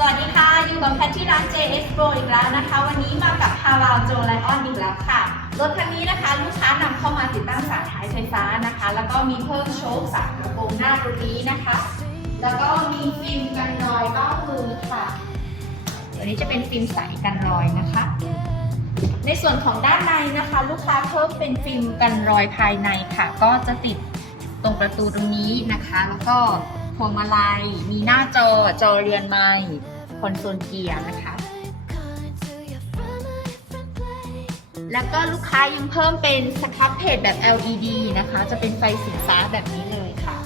สวัสดีค่ะ อยู่กับแพทที่ร้าน JS Pro อีกแล้วนะคะ วันนี้มากับ h a w a l j o Lion อีกแล้วค่ะ รถคันนี้นะคะลูกค้านำเข้ามาติดตั้งสายท้ายไฟฟ้านะคะ แล้วก็มีเพิ่มโชคสายกระโปรงหน้าตรงนี้นะคะ แล้วก็มีฟิล์มกันรอยเบ้ามือค่ะ ตัวนี้จะเป็นฟิล์มใสกันรอยนะคะ ในส่วนของด้านในนะคะ ลูกค้าเพิ่มเป็นฟิล์มกันรอยภายในค่ะ ก็จะติดตรงประตูตรงนี้นะคะ แล้วก็ พวงมาลัย มีหน้าจอ จอเรือนไม้คอนโซลเกียร์นะคะ แล้วก็ลูกค้ายังเพิ่มเป็นสครับเพจแบบ LED นะคะ จะเป็นไฟสีฟ้าแบบนี้เลยค่ะ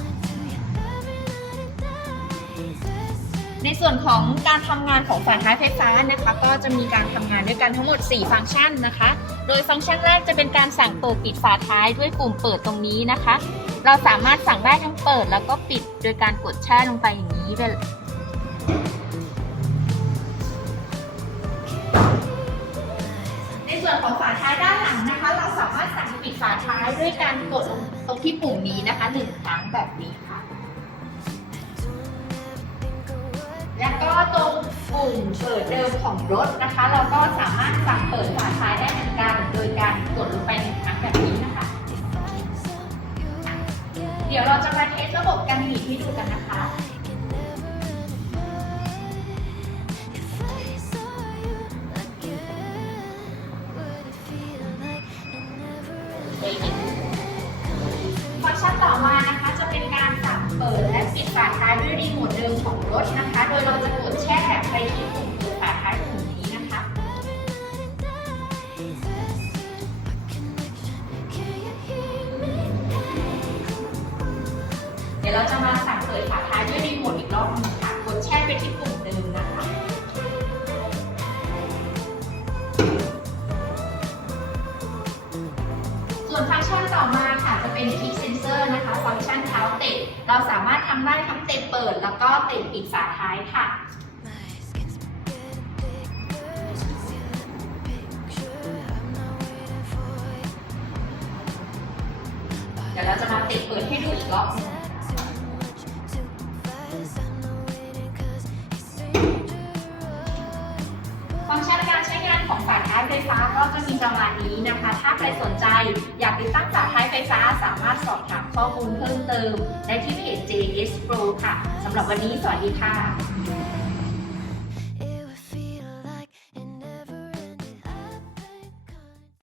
ในส่วนของการทำงานของฝาท้ายไฟฟ้านะคะ ก็จะมีการทำงานด้วยกันทั้งหมด 4 ฟังก์ชันนะคะ โดยฟังก์ชันแรกจะเป็นการสั่งเปิดปิดฝาท้ายด้วยปุ่มเปิดตรงนี้นะคะ เราสามารถสั่งได้ทั้งเปิดแล้วก็ปิดโดยการกดแช่ลงไปอย่างนี้เวลในส่วนของฝาท้ายด้านหลังนะคะ เราสามารถสั่งปิดฝาท้ายด้วยการกดลงตรงที่ปุ่มนี้นะคะหนึ่งครั้งแบบนี้ค่ะ แล้วก็ตรงปุ่มเปิดเดิมของรถนะคะ เราก็สามารถสั่ง เดี๋ยวเราจะมาเทสระบบการหนีบให้ดูกันนะคะ ฟังก์ชันต่อมานะคะจะเป็นการสับเปิดและปิดฝาท้ายด้วยรีโมทเดิมของรถนะคะ ยวเราจะมาสั่งเปิดฝาท้ายด้วยรีโมทอีกรอบหนึงค่ะ กดแช่ไปที่ปุ่มเดิมนะคะ ส่วนฟังก์ชันต่อมาค่ะจะเป็น Kick Sensor นะคะ ฟังก์ชันเท้าเตะ เราสามารถทำได้ทั้งเตะเปิด แล้วก็เตะปิดฝาท้ายค่ะเดี๋ยวเราจะมาเตะเปิดให้ดูอีกรอบหนึง ท้ายไฟฟ้าก็จะมีประมาณนี้นะคะ ถ้าใครสนใจอยากติดตั้งฝาท้ายไฟฟ้าสามารถสอบถามข้อมูลเพิ่มเติม ได้ที่เพจ JS Pro ค่ะสำหรับวันนี้สวัสดีค่ะ